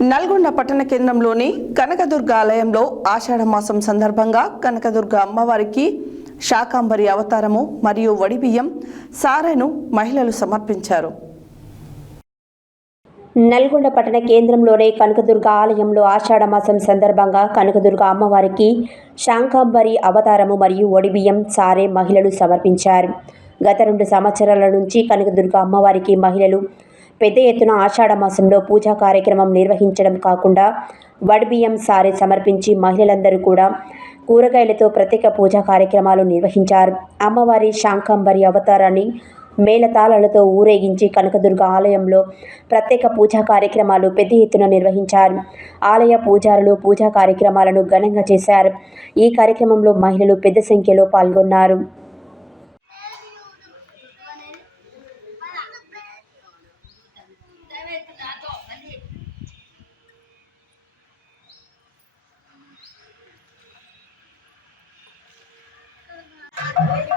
నల్గొండ పట్టణ కేంద్రంలోని కనకదుర్గ ఆలయంలో ఆషాఢ మాసం సందర్భంగా కనకదుర్గ అమ్మవారికి శాకాంబరి అవతారము మరియు వడిబియ్యం సారెను మహిళలు సమర్పించారు. నల్గొండ పట్టణ కేంద్రంలోనే కనకదుర్గ ఆలయంలో ఆషాఢ మాసం సందర్భంగా కనకదుర్గ అమ్మవారికి శాంకాంబరి అవతారము మరియు ఒడిబియ్యం సారే మహిళలు సమర్పించారు. గత రెండు సంవత్సరాల నుంచి కనకదుర్గ అమ్మవారికి మహిళలు పెద్ద ఎత్తున ఆషాఢ మాసంలో పూజా కార్యక్రమం నిర్వహించడం కాకుండా వడ్బియ్యం సారే సమర్పించి మహిళలందరూ కూడా కూరగాయలతో ప్రత్యేక పూజా కార్యక్రమాలు నిర్వహించారు. అమ్మవారి శాంకంబరి అవతారాన్ని మేళతాళాలతో ఊరేగించి కనకదుర్గ ఆలయంలో ప్రత్యేక పూజా కార్యక్రమాలు పెద్ద ఎత్తున నిర్వహించారు. ఆలయ పూజారులు పూజా కార్యక్రమాలను ఘనంగా చేశారు. ఈ కార్యక్రమంలో మహిళలు పెద్ద సంఖ్యలో పాల్గొన్నారు. Gracias.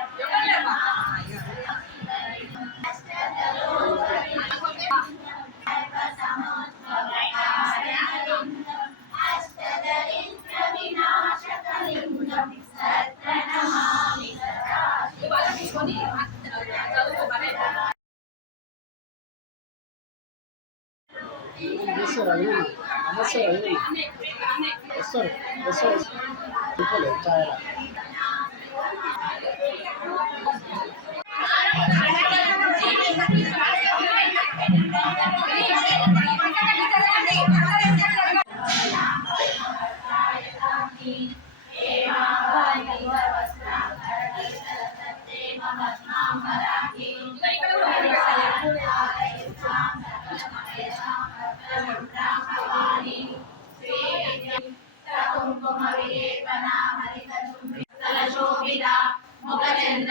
No será bien. No será bien. Eso es. Eso es. Thank you. ముఖచంద్ర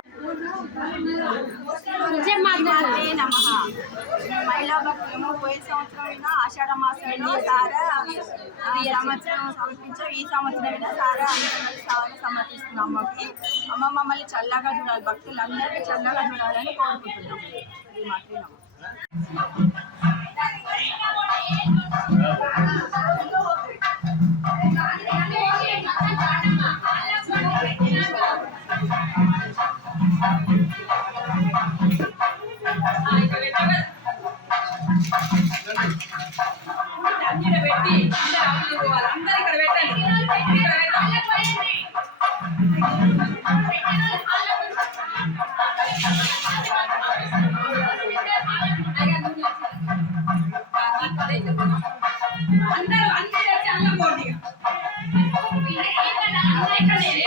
రెండో నమ మహిళా పోయిన సంవత్సరం ఆషాఢ మాసంలో సారా సంవత్సరం సమర్పించాం ఈ సంవత్సరం అయినా సారా అందరం సమర్పిస్తున్నాం అమ్మకి అమ్మ మమ్మల్ని చల్లగా చూడాలి భక్తులందరికీ చల్లగా చూడాలని కోరుకుంటున్నాం ఇది అందరూ అందరూ వచ్చి అన్నం పోండి ఇక్కడనే వస్తున్నాను